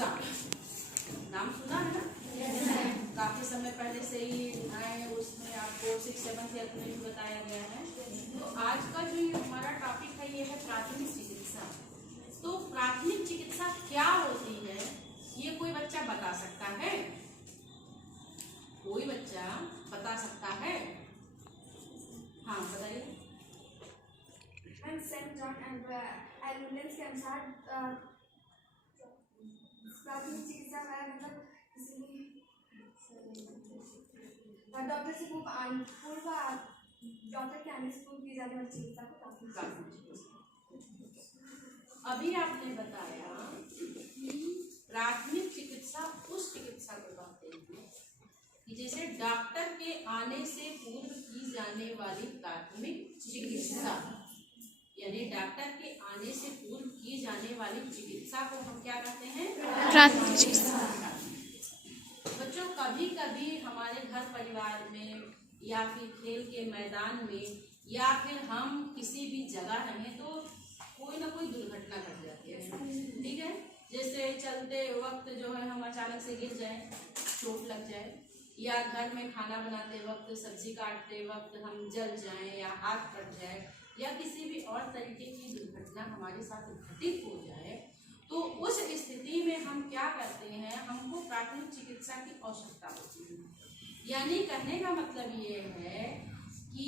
चिकित्सा, नाम सुना है ना? काफी समय पहले से ही आए, उसमें आपको 6-7 में भी बताया गया है। तो आज का जो ये हमारा टॉपिक है ये है प्राथमिक चिकित्सा। तो प्राथमिक चिकित्सा क्या होती है ये कोई बच्चा बता सकता है? कोई बच्चा बता सकता है? हाँ बताइए। सेंट जॉन एम्बुलेंस के अनुसार प्राथमिक चिकित्सा में मतलब डॉक्टर से पूर्व डॉक्टर के आने से पूर्व की जाने वाली चिकित्सा को प्राथमिक चिकित्सा। अभी आपने बताया कि प्राथमिक चिकित्सा उस चिकित्सा को कहते हैं कि जैसे डॉक्टर के आने से पूर्व की जाने वाली प्राथमिक चिकित्सा, यानी डॉक्टर के आने से पूर्व की जाने वाली चिकित्सा को हम क्या कहते हैं? प्राथमिक चिकित्सा। बच्चों कभी कभी हमारे घर परिवार में या फिर खेल के मैदान में या फिर हम किसी भी जगह रहें तो कोई ना कोई दुर्घटना घट जाती है, ठीक है? जैसे चलते वक्त जो है हम अचानक से गिर जाए, चोट लग जाए, या घर में खाना बनाते वक्त सब्जी काटते वक्त हम जल जाएं या हाथ कट जाए या किसी भी और तरीके की दुर्घटना हमारे साथ घटित हो जाए, तो उस स्थिति में हम क्या करते हैं? हमको प्राथमिक चिकित्सा की आवश्यकता होती है। यानी कहने का मतलब ये है कि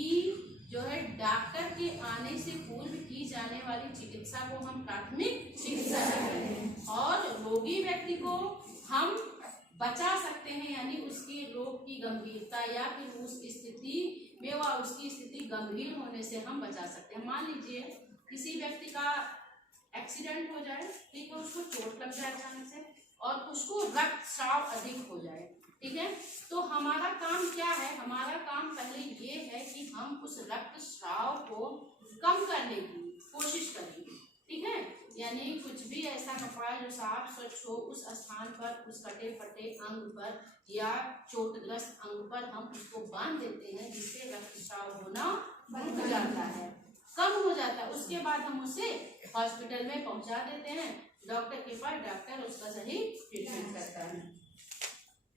जो है डॉक्टर के आने से पूर्व की जाने वाली चिकित्सा को हम प्राथमिक चिकित्सा कहते हैं, और रोगी व्यक्ति को हम बचा सकते हैं, यानी उसकी रोग की गंभीरता या फिर उस स्थिति में वह उसकी स्थिति गंभीर होने से हम बचा सकते हैं। मान लीजिए किसी व्यक्ति का एक्सीडेंट हो जाए, ठीक है, उसको चोट लग जाए अचानक से और उसको रक्तस्राव अधिक हो जाए, ठीक है, तो हमारा काम क्या है? हमारा काम पहले ये है कि हम उस रक्तस्राव को कम करने की कोशिश करेंगे, ठीक है? यानी कुछ भी ऐसा कपड़ा जो साफ स्वच्छ हो उस स्थान पर, उस कटे फटे अंग पर या चोटग्रस्त अंग पर हम उसको बांध देते हैं, जिससे रक्तस्राव होना बंद हो जाता है, कम हो जाता है। उसके बाद हम उसे हॉस्पिटल में पहुंचा देते हैं, डॉक्टर के पास, डॉक्टर उसका सही ट्रीटमेंट करता है।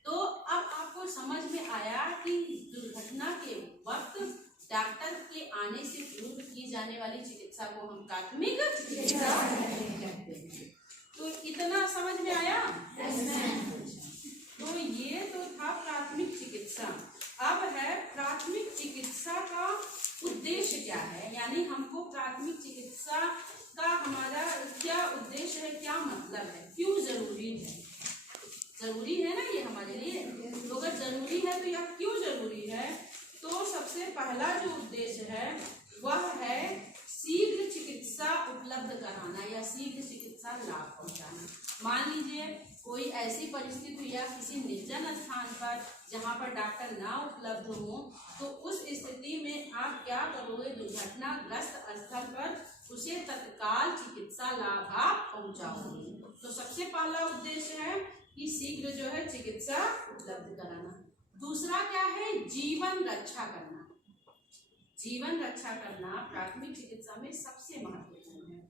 तो अब आपको समझ में आया कि दुर्घटना के वक्त डॉक्टर के आने से पूर्व की जाने वाली चिकित्सा को हम प्राथमिक चिकित्सा कहते हैं। तो इतना समझ में आया? तो ये तो था प्राथमिक चिकित्सा। अब है प्राथमिक चिकित्सा का उद्देश्य क्या है, यानी हमको प्राथमिक चिकित्सा का हमारा क्या उद्देश्य है, क्या मतलब है, क्यों जरूरी है? जरूरी है ना ये हमारे लिए। तो अगर जरूरी है तो यह क्यों जरूरी है? तो सबसे पहला जो उद्देश्य है वह है शीघ्र चिकित्सा उपलब्ध कराना या शीघ्र चिकित्सा लाभ पहुंचाना। मान लीजिए कोई ऐसी परिस्थिति या किसी निर्जन स्थान पर जहां पर डॉक्टर ना उपलब्ध हो, तो उस स्थिति में आप क्या करोगे? दुर्घटनाग्रस्त स्थल पर उसे तत्काल चिकित्सा लाभ आप पहुंचाओगे। तो सबसे पहला उद्देश्य है कि शीघ्र जो है चिकित्सा उपलब्ध कराना। दूसरा क्या है? जीवन रक्षा करना। जीवन रक्षा करना प्राथमिक चिकित्सा में सबसे महत्वपूर्ण है।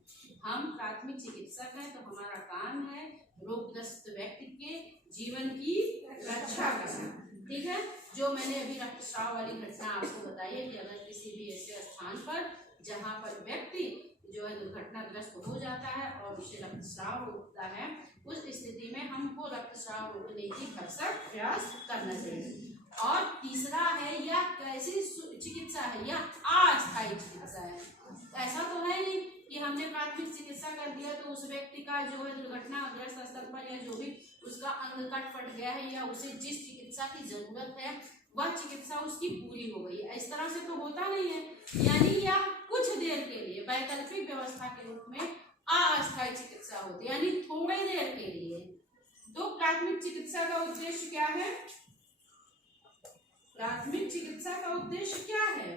हम प्राथमिक चिकित्सक हैं तो हमारा काम है रोगग्रस्त व्यक्ति के जीवन की रक्षा करना, ठीक है? जो मैंने अभी रक्तस्राव वाली घटना आपको बताई है कि अगर किसी भी ऐसे स्थान पर जहाँ पर व्यक्ति जो है दुर्घटनाग्रस्त हो जाता है और उसे रक्तस्राव होता है, उस स्थिति में हमको रक्तस्राव रोकने की भरसक प्रयास करना चाहिए। और तीसरा है यह कैसी चिकित्सा है? यह अस्थायी चिकित्सा है। ऐसा तो है नहीं कि हमने प्राथमिक चिकित्सा कर दिया तो उस व्यक्ति का जो है दुर्घटनाग्रस्त स्थल पर या जो भी उसका अंग कट फट गया है या उसे जिस चिकित्सा की जरूरत है वह चिकित्सा उसकी पूरी हो गई है, इस तरह से तो होता नहीं है। यानी यह कुछ देर के लिए वैकल्पिक व्यवस्था के रूप में अस्थायी चिकित्सा होती है, यानी थोड़ी देर के लिए। तो प्राथमिक चिकित्सा का उद्देश्य क्या है? प्राथमिक चिकित्सा का उद्देश्य क्या है?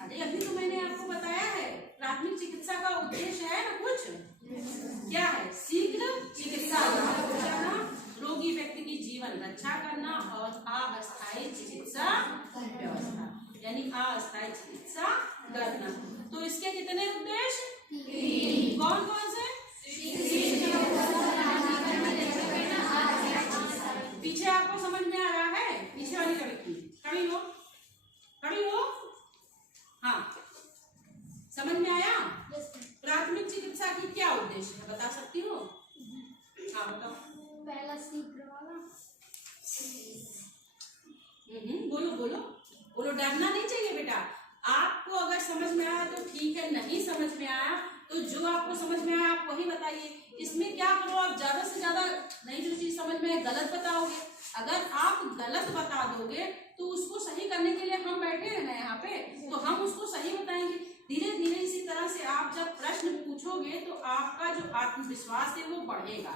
अरे अभी तो मैंने आपको बताया है प्राथमिक चिकित्सा का उद्देश्य है ना कुछ, क्या है? शीघ्र चिकित्सा लाभ पहुंचाना, रोगी व्यक्ति की जीवन रक्षा करना और अस्थायी चिकित्सा व्यवस्था, यानी अस्थायी चिकित्सा करना। तो इसके कितने उद्देश्य? कौन कौन से? बोलो बोलो बोलो, डरना नहीं चाहिए बेटा। आपको अगर समझ में आया तो ठीक है, नहीं समझ में आया तो जो आपको समझ में आया आप वही बताइए। इसमें क्या करो, आप ज्यादा से ज्यादा नहीं जो चीज समझ में है गलत बताओगे। अगर आप गलत बता दोगे तो उसको सही करने के लिए हम बैठे हैं ना यहाँ पे, तो हम उसको सही बताएंगे। धीरे धीरे इसी तरह से आप जब प्रश्न पूछोगे तो आपका जो आत्मविश्वास है वो बढ़ेगा।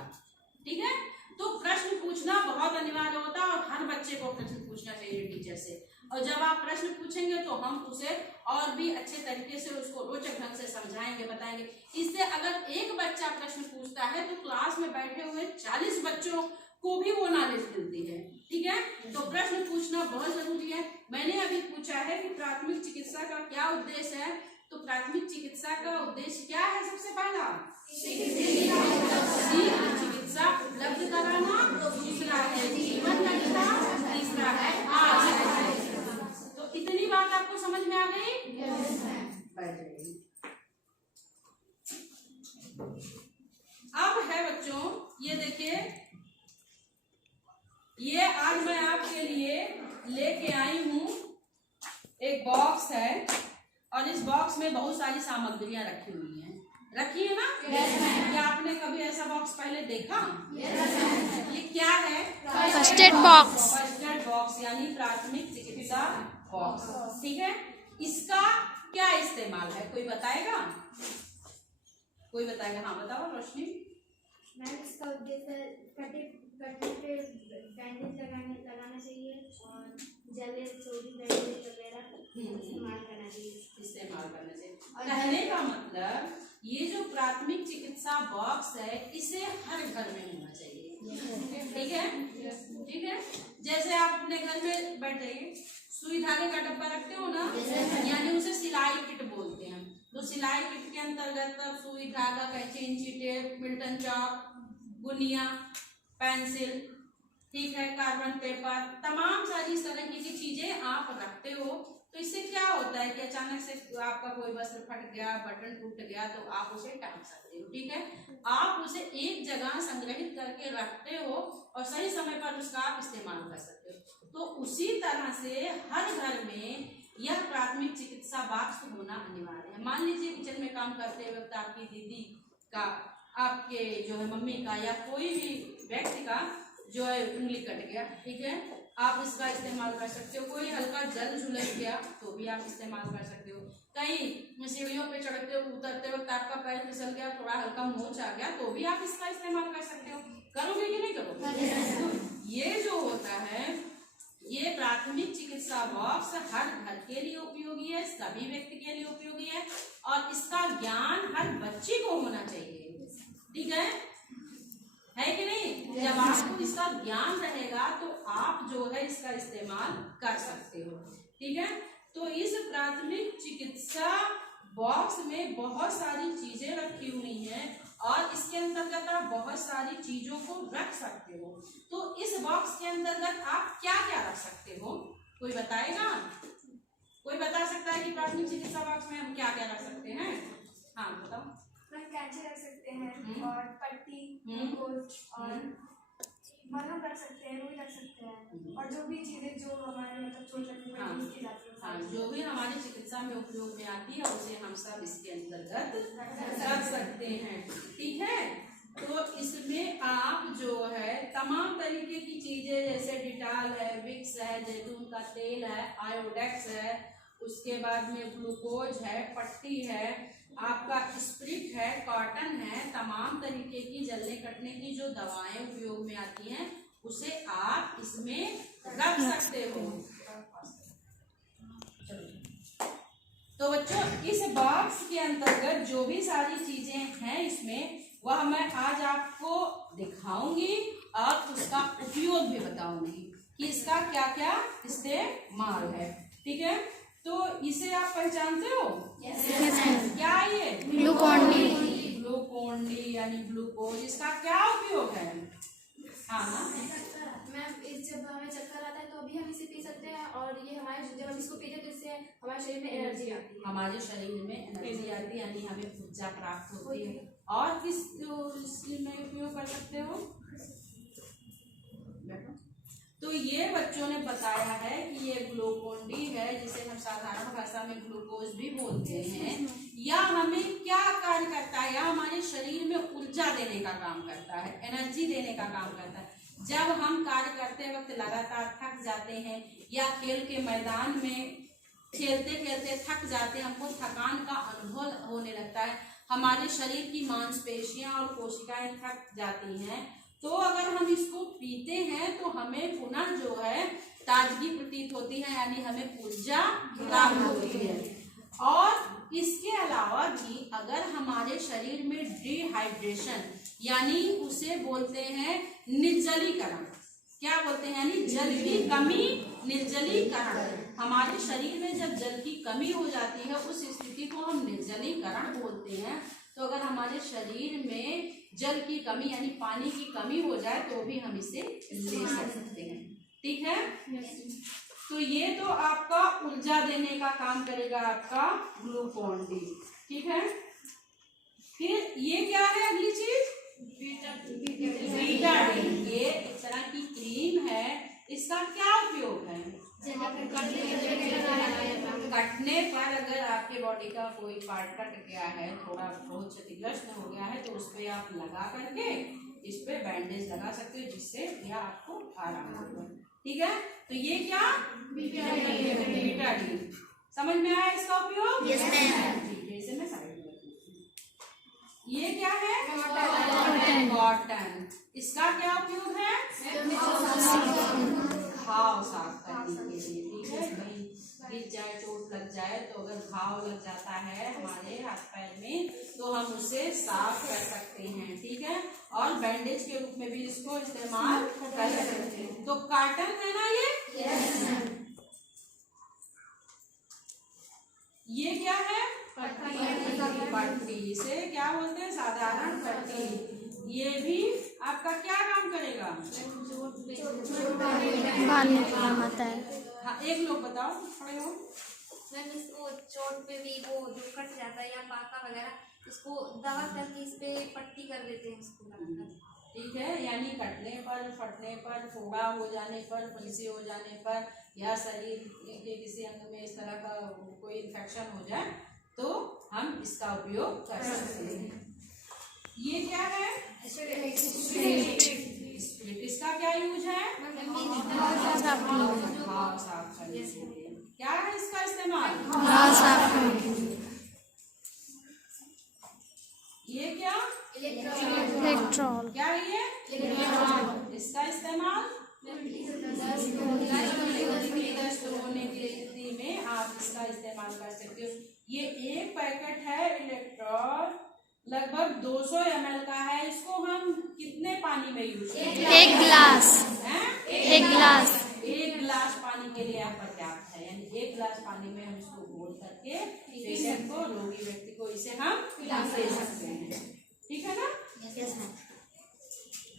ठीक है, तो प्रश्न पूछना बहुत अनिवार्य होता है और हर बच्चे को प्रश्न पूछना चाहिए टीचर से। और जब आप प्रश्न पूछेंगे तो हम उसे और भी अच्छे तरीके से उसको रोचक ढंग से समझाएंगे, बताएंगे। इससे अगर एक बच्चा प्रश्न पूछता है तो क्लास में बैठे हुए 40 बच्चों को भी वो नॉलेज मिलती है। ठीक है, तो प्रश्न पूछना बहुत जरूरी है। मैंने अभी पूछा है कि प्राथमिक चिकित्सा का क्या उद्देश्य है, तो प्राथमिक चिकित्सा का उद्देश्य क्या है? सबसे पहला चिकित्सा उपलब्ध कराना, दूसरा है जीवन रक्षा, तीसरा है आजीवन। तो इतनी बात आपको समझ में आ गई? अब है बच्चों, ये देखिए, ये आज मैं आपके लिए लेके आई हूँ एक बॉक्स है और इस बॉक्स में बहुत सारी सामग्रियां रखी हुई हैं। रखी है ना? क्या आपने कभी ऐसा बॉक्स पहले देखा? ये क्या है? First aid box. First aid box यानी प्राथमिक चिकित्सा बॉक्स। ठीक है, इसका क्या इस्तेमाल है, कोई बताएगा? कोई बताएगा? हाँ बताओ रोशनी। मैम, इसका उद्देश्य कटे पे बैंडेज लगाना चाहिए और जले चोरी बैंडेज वगैरह इस्तेमाल करना चाहिए। कहने का मतलब ये जो प्राथमिक चिकित्सा बॉक्स है इसे हर घर में होना चाहिए। ठीक है, ठीक है। जैसे आप अपने घर में बैठे सुई धागे का डब्बा रखते हो ना, यानी उसे सिलाई किट बोलते हैं। तो सिलाई किट के अंतर्गत सुई धागा, कैंची, इंची टेप, मिल्टन चौक, गुनिया, पेंसिल, ठीक है, कार्बन पेपर, तमाम सारी इस तरह की चीजें आप रखते हो। तो इससे क्या होता है कि अचानक से आपका कोई वस्त्र फट गया, बटन टूट गया तो आप उसे टांग सकते हो। ठीक है, आप उसे एक जगह संग्रहित करके रखते हो और सही समय पर उसका आप इस्तेमाल कर सकते हो। तो उसी तरह से हर घर में यह प्राथमिक चिकित्सा बॉक्स होना अनिवार्य है। मान लीजिए किचन में काम करते वक्त आपकी दीदी का, आपके जो है मम्मी का या कोई भी व्यक्ति का जो है उंगली कट गया, ठीक है, आप इसका इस्तेमाल कर सकते हो। कोई हल्का जल झुलस गया तो भी आप इस्तेमाल कर सकते हो। कहीं सीढ़ियों पे चढ़ते उतरते वक्त आपका पैर फिसल गया, थोड़ा हल्का मोच आ गया तो भी आप इसका इस्तेमाल कर सकते हो। करोगे कि नहीं करोगे? ये जो होता है ये प्राथमिक चिकित्सा बॉक्स हर घर के लिए उपयोगी है, सभी व्यक्ति के लिए उपयोगी है और इसका ज्ञान हर बच्चे को होना चाहिए। ठीक है कि नहीं? जब आपको इसका ज्ञान रहेगा तो आप जो है इसका इस्तेमाल कर सकते हो। ठीक है, तो इस प्राथमिक चिकित्सा बॉक्स में बहुत सारी चीजें रखी हुई हैं और इसके अंतर्गत आप बहुत सारी चीजों को रख सकते हो। तो इस बॉक्स के अंतर्गत आप क्या क्या रख सकते हो, कोई बताएगा? कोई बता सकता है कि प्राथमिक चिकित्सा बॉक्स में हम क्या क्या रख सकते हैं? हाँ बताओ। कैंची रख सकते हैं और पट्टी और मलहम रख सकते हैं, रुई रख सकते हैं और जो भी चीजें जो हमारे मतलब चोट लगने पर यूज की जाती है, हाँ, जो भी हमारी चिकित्सा में उपयोग में आती है उसे हम सब इसके अंतर्गत रख सकते हैं। ठीक है, तो इसमें आप जो है तमाम तरीके की चीजें जैसे डिटॉल है, विक्स है, जैतून का तेल है, आयोडेक्स है, उसके बाद में ग्लूकोज है, पट्टी है, आपका स्प्रिट है, कॉटन है, तमाम तरीके की जलने कटने की जो दवाएं उपयोग में आती हैं उसे आप इसमें रख सकते हो। तो बच्चों इस बॉक्स के अंतर्गत जो भी सारी चीजें हैं इसमें वह मैं आज आपको दिखाऊंगी और उसका उपयोग भी बताऊंगी कि इसका क्या क्या इस्तेमाल है। ठीक है, तो इसे आप पहचानते हो? क्या ये ग्लूकोन डी, ग्लूकोन डी यानी ग्लूकोज, इसका क्या उपयोग है? हाँ मैम, इस जब हमें चक्कर आता है तो भी हम इसे पी सकते हैं और ये हमारे जब हम इसको पीते हैं तो इससे हमारे शरीर में एनर्जी आती है। हमारे शरीर में एनर्जी आती है यानी हमें ऊर्जा प्राप्त होती है। और किस इसमें उपयोग कर सकते हो? तो ये बच्चों ने बताया है कि ये ग्लूकोन डी है, जिसे हम साधारण भाषा में ग्लूकोज भी बोलते हैं। यह हमें क्या कार्य करता है? यह हमारे शरीर में ऊर्जा देने का काम करता है, एनर्जी देने का काम करता है। जब हम कार्य करते वक्त लगातार थक जाते हैं या खेल के मैदान में खेलते खेलते थक जाते हैं, हमको थकान का अनुभव होने लगता है, हमारे शरीर की मांसपेशियां और कोशिकाएं थक जाती हैं, तो अगर हम इसको पीते हैं तो हमें पुनः जो है ताजगी प्रतीत होती है, यानी हमें ऊर्जा प्राप्त होती है। और इसके अलावा भी अगर हमारे शरीर में डिहाइड्रेशन यानी उसे बोलते हैं निर्जलीकरण, क्या बोलते हैं, यानी जल की कमी, निर्जलीकरण, हमारे शरीर में जब जल की कमी हो जाती है उस स्थिति को हम निर्जलीकरण बोलते हैं। तो अगर हमारे शरीर में जल की कमी यानी पानी की कमी हो जाए तो भी हम इसे ले सकते हैं। ठीक है, तो ये तो आपका ऊर्जा देने का काम करेगा आपका ग्लूकोन डी। ठीक है, फिर ये क्या है अगली चीज? Beta D. ये एक तरह की क्रीम है, इसका क्या उपयोग है? कटने पर अगर आपके बॉडी का कोई पार्ट कट गया है, थोड़ा बहुत क्षतिग्रस्त हो गया है, तो उस पर आप लगा करके इस पे बैंडेज लगा सकते हो, जिससे यह आपको आराम होगा। ठीक है, तो ये क्या? Beta D. समझ में आया इसका उपयोग? Yes ma'am. ठीक है, इसे मैं साइड में रखती हूँ। ये क्या है? कॉटन। इसका क्या उपयोग है? घाव साफ करने के लिए। ठीक है, कहीं गिर जाए, चोट लग जाए, तो अगर घाव लग जाता है हमारे हाथ पैर में तो हम उसे साफ कर सकते हैं। ठीक है, और बैंडेज के रूप में भी इसको इस्तेमाल कर सकते हैं। तो कॉटन है ना ये? ये क्या है? पट्टी। इसे क्या बोलते हैं? साधारण पट्टी। ये भी आपका क्या काम करेगा? बांधने का काम आता है। हाँ, एक लोग बताओ, खड़े हो। मैम इसको चोट पे भी वो जो कट जाता है या पाका वगैरह, इसको दवा करके इस पे पट्टी कर देते हैं इसको लगाकर। ठीक है, यानी कटने पर, फटने पर, फोड़ा हो जाने पर, फुंसी हो जाने पर या शरीर के किसी अंग में इस तरह का कोई इन्फेक्शन हो जाए तो हम इसका उपयोग कर सकते हैं। ये क्या है? स्प्लिट। इसका क्या यूज है? घाव साफ करने के लिए। क्या है इसका इस्तेमाल? घाव साफ करने के लिए। ये क्या? इलेक्ट्रॉल। क्या ये? इसका इस्तेमाल दस्त होने की स्थिति में आप इसका इस्तेमाल कर सकते हो। ये एक पैकेट है इलेक्ट्रॉल, लगभग 200 ml का है। इसको हम कितने पानी में यूज करते हैं? एक गिलास। एक गिलास पानी के लिए आप पर्याप्त है, यानी एक गिलास पानी में हम इसको घोल करके पेशेंट को, रोगी व्यक्ति को इसे हम दे सकते हैं। ठीक है ना?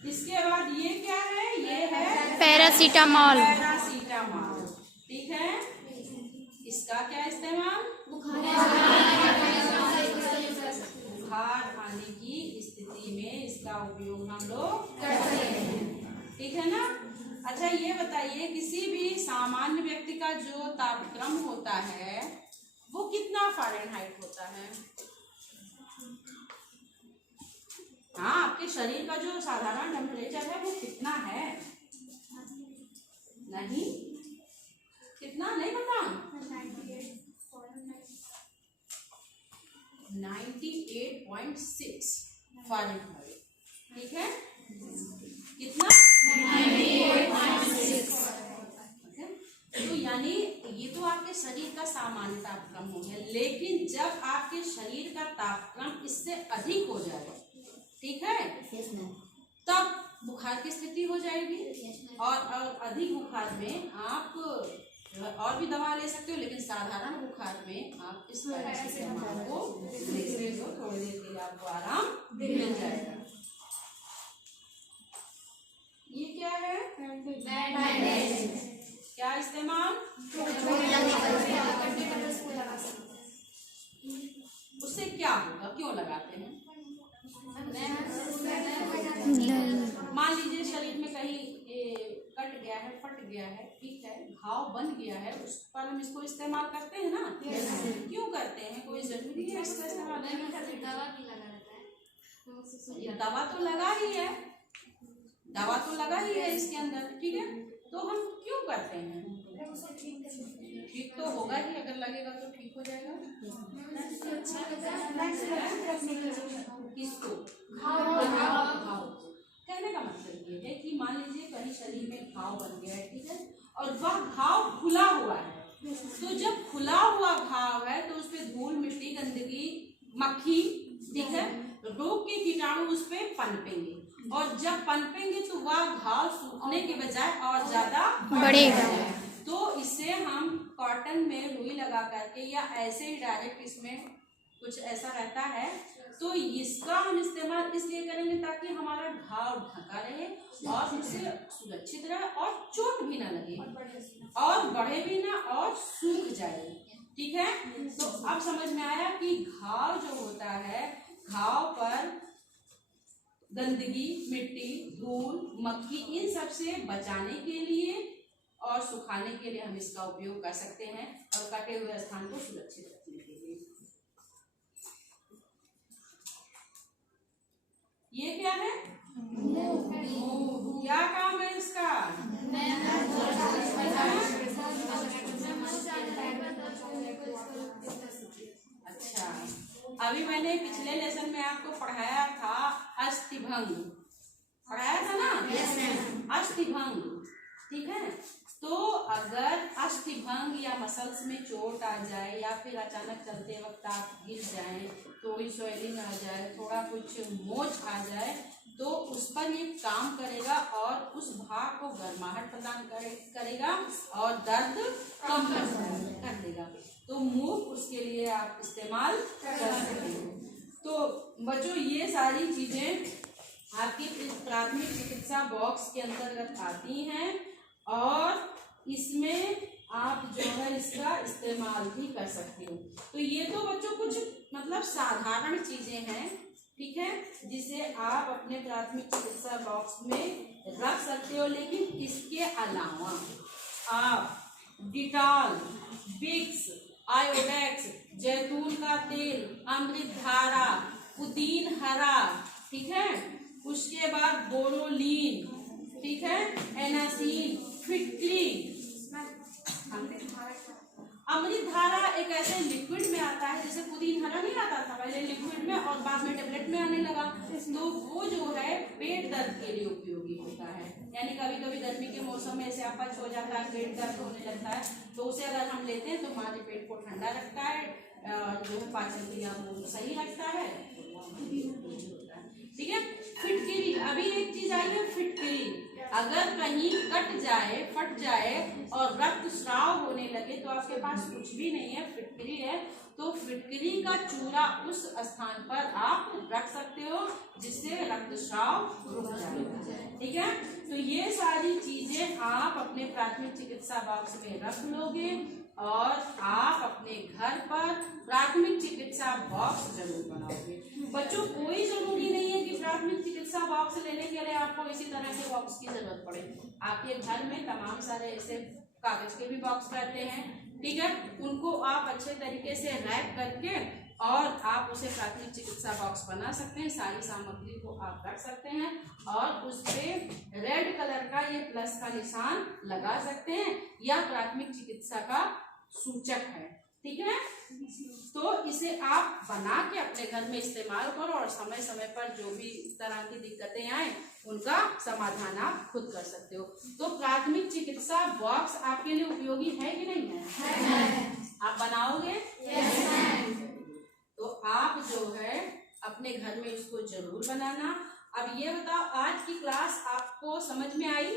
इसके बाद ये क्या है? ये है पैरासीटामोल। पैरासीटामोल। ठीक है, इसका क्या इस्तेमाल? बुखार आने की स्थिति में इसका उपयोग हम लोग करते हैं। ठीक है ना? अच्छा, ये बताइए, किसी भी सामान्य व्यक्ति का जो तापक्रम होता है वो कितना फ़ारेनहाइट होता है? हाँ, आपके शरीर का जो साधारण टेम्परेचर है वो कितना है? नहीं, कितना नहीं पता? 98.6 फ़ारेनहाइट। ठीक है, कितना? 98.6। तो यानी ये तो आपके शरीर का सामान्य तापक्रम हो गया, लेकिन जब आपके शरीर का तापक्रम इससे अधिक हो जाएगा, ठीक है, तब बुखार की स्थिति हो जाएगी। और अधिक बुखार में आप और भी दवा ले सकते हो, लेकिन साधारण बुखार में आप इस पैरासीटामोल को ले सकते हो। थोड़ी देर के लिए आपको आराम मिल जाएगा। ये क्या है? बैंडेज। क्या इस्तेमाल? उससे क्या होगा? क्यों लगाते हैं? मान लीजिए शरीर में कहीं कट गया है है, फट गया है, ठीक है, घाव बन गया है, उस पर हम इसको इस्तेमाल करते हैं ना? क्यों करते हैं? कोई जरूरी है इसका इस्तेमाल करना? दवा भी लगा रहता है तो उससे सूख ये जाता दवा तो लगा ही है, दवा तो लगा ही है इसके अंदर, ठीक है, तो हम क्यों करते हैं? ठीक तो होगा ही, अगर लगेगा तो ठीक हो जाएगा। किसको? घाव। कहने का मतलब ये है कि मान लीजिए कहीं शरीर में घाव बन गया है, ठीक है, और वह घाव खुला हुआ है, तो जब खुला हुआ घाव है तो उस पे धूल, मिट्टी, गंदगी, मक्खी, ठीक है, रोग के कीटाणु उस पे पनपेंगे, और जब पनपेंगे तो वह घाव सूखने के बजाय और ज्यादा बढ़ेगा। तो इससे हम कॉटन में रुई लगा करके या ऐसे ही डायरेक्ट इसमें कुछ ऐसा रहता है, तो इसका हम इस्तेमाल इसलिए करेंगे ताकि हमारा घाव ढका रहे और उससे सुरक्षित रहे और चोट भी ना लगे और बढ़े भी ना और सूख जाए, ठीक है। तो अब समझ में आया कि घाव जो होता है, घाव पर गंदगी, मिट्टी, धूल, मक्खी, इन सब से बचाने के लिए और सुखाने के लिए हम इसका उपयोग कर सकते हैं और कटे हुए स्थान को सुरक्षित रखने के लिए। ये क्या है? मूव। क्या काम है इसका? अच्छा, अभी मैंने पिछले लेसन में आपको पढ़ाया था अस्थिभंग, पढ़ाया था ना? अस्थिभंग, ठीक है। तो अगर अस्थिभंग या मसल्स में चोट आ जाए या फिर अचानक चलते वक्त आप गिर जाएं, थोड़ी स्वेलिंग आ जाए, थोड़ा कुछ मोच आ जाए, तो उस पर ये काम करेगा और उस भाग को गर्माहट प्रदान करेगा और दर्द कम कर देगा। तो मूव उसके लिए आप इस्तेमाल कर सकते हो। तो बच्चों, ये सारी चीजें आपकी प्राथमिक चिकित्सा बॉक्स के अंतर्गत आती हैं और इसमें आप जो है इसका इस्तेमाल भी कर सकते हो। तो ये तो बच्चों कुछ मतलब साधारण चीजें हैं, ठीक है, जिसे आप अपने प्राथमिक चिकित्सा बॉक्स में रख सकते हो। लेकिन इसके अलावा आप डिटॉल, विक्स, आयोडेक्स, जैतून का तेल, अमृतधारा, पुदीन हरा, ठीक है, उसके बाद बोरोलीन, ठीक है, एनासिन, फिटक्री। अमृतधारा एक ऐसे लिक्विड में आता है, जैसे पुदीन हरा नहीं आता था पहले लिक्विड में और बाद में टेबलेट में आने लगा, तो वो जो है पेट दर्द के लिए उपयोगी होता है। यानी कभी कभी गर्मी के मौसम में ऐसे अपच हो जाता है, पेट दर्द होने लगता है, तो उसे अगर हम लेते हैं तो हमारे पेट को ठंडा रखता है, जो है पाचन क्रिया को सही रखता है, ठीक है। फिटकरी, अभी एक चीज आई है फिटकरी। अगर कहीं कट जाए, फट जाए और रक्त स्राव होने लगे तो आपके पास कुछ भी नहीं है, फिटकरी है, तो फिटकरी का चूरा उस स्थान पर आप रख सकते हो जिससे रक्तस्राव रुक जाएगा, ठीक है। तो ये सारी चीजें आप अपने प्राथमिक चिकित्सा बॉक्स में रख लोगे और आप अपने घर पर प्राथमिक चिकित्सा बॉक्स जरूर बनाओगे। बच्चों, कोई जरूरी नहीं है कि प्राथमिक चिकित्सा बॉक्स लेने के लिए आपको इसी तरह के बॉक्स की जरूरत पड़े। आपके घर में तमाम सारे ऐसे कागज के भी बॉक्स रहते हैं, ठीक है, उनको आप अच्छे तरीके से रैप करके और आप उसे प्राथमिक चिकित्सा बॉक्स बना सकते हैं। सारी सामग्री को आप रख सकते हैं और उस पे रेड कलर का ये प्लस का निशान लगा सकते हैं, या प्राथमिक चिकित्सा का सूचक है, ठीक है। तो इसे आप बना के अपने घर में इस्तेमाल करो और समय समय पर जो भी इस तरह की दिक्कतें आए उनका समाधान आप खुद कर सकते हो। तो प्राथमिक चिकित्सा बॉक्स आपके लिए उपयोगी है कि नहीं है? आप बनाओगे? तो आप जो है अपने घर में इसको जरूर बनाना। अब ये बताओ, आज की क्लास आपको समझ में आई?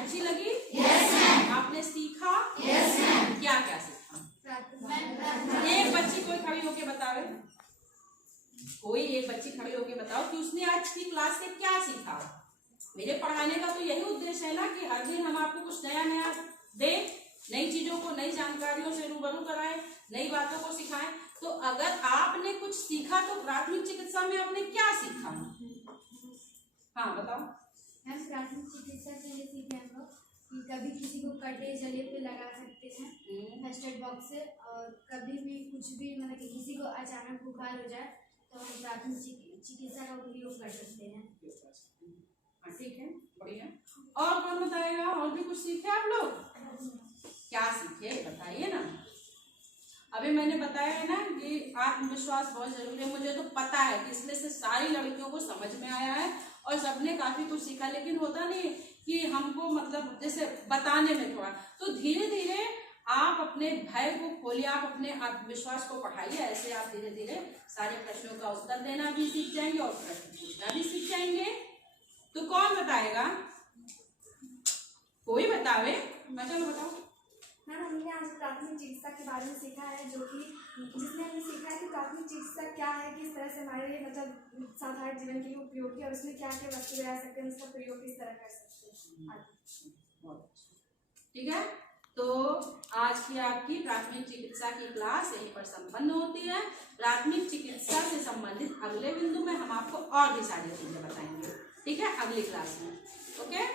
अच्छी लगी? आपने सीखा? क्या क्या सीखा? एक बच्ची कोई खड़ी होके बतावे, कोई एक बच्ची खड़ी होके बताओ कि उसने आज की क्लास से क्या सीखा। मेरे पढ़ाने का तो यही उद्देश्य है ना कि हर दिन हम आपको कुछ नया नया दे, नई चीजों को, नई जानकारियों से रूबरू कराएं, नई बातों को सिखाएं। तो अगर आपने कुछ सीखा तो प्राथमिक चिकित्सा में आपने क्या सीखा? हाँ बताओ। मैम प्राथमिक चिकित्सा के लिए सीखे हम लोग कि कभी किसी को कटे जले पे लगा सकते हैं फर्स्ट एड बॉक्स से, और कभी भी कुछ भी मतलब कि किसी को अचानक बुखार हो जाए तो हम प्राथमिक चिकित्सा का उपयोग कर सकते हैं। हाँ ठीक है, बढ़िया। और कौन बताएगा? और भी कुछ सीखे आप लोग? क्या सीखे बताइए ना। अभी मैंने बताया है ना कि आत्मविश्वास बहुत जरूरी है। मुझे तो पता है कि इसमें से सारी लड़कियों को समझ में आया है और सबने काफी कुछ सीखा, लेकिन होता नहीं कि हमको मतलब जैसे बताने में थोड़ा, तो धीरे धीरे आप अपने भय को खोलिए, आप अपने आत्मविश्वास को बढ़ाइए। ऐसे आप धीरे धीरे सारे प्रश्नों का उत्तर देना भी सीख जाएंगे और प्रश्न पूछना भी सीख जाएंगे। तो कौन बताएगा? कोई बतावे? चलो बताओ। मैम हमने आज प्राथमिक चिकित्सा के बारे में सीखा है, जो कि जिसमें हमने सीखा है कि प्राथमिक चिकित्सा क्या है, किस तरह से हमारे लिए मतलब साधारण जीवन के लिए उपयोगी है और उसमें क्या क्या वस्तु रह सकते हैं, उसका प्रयोग किस तरह कर सकते हैं। बहुत अच्छा, ठीक है। तो आज की आपकी प्राथमिक चिकित्सा की क्लास यहीं पर संपन्न होती है। प्राथमिक चिकित्सा से संबंधित अगले बिंदु में हम आपको और भी सारी चीजें बताएंगे, ठीक है, अगली क्लास में। ओके।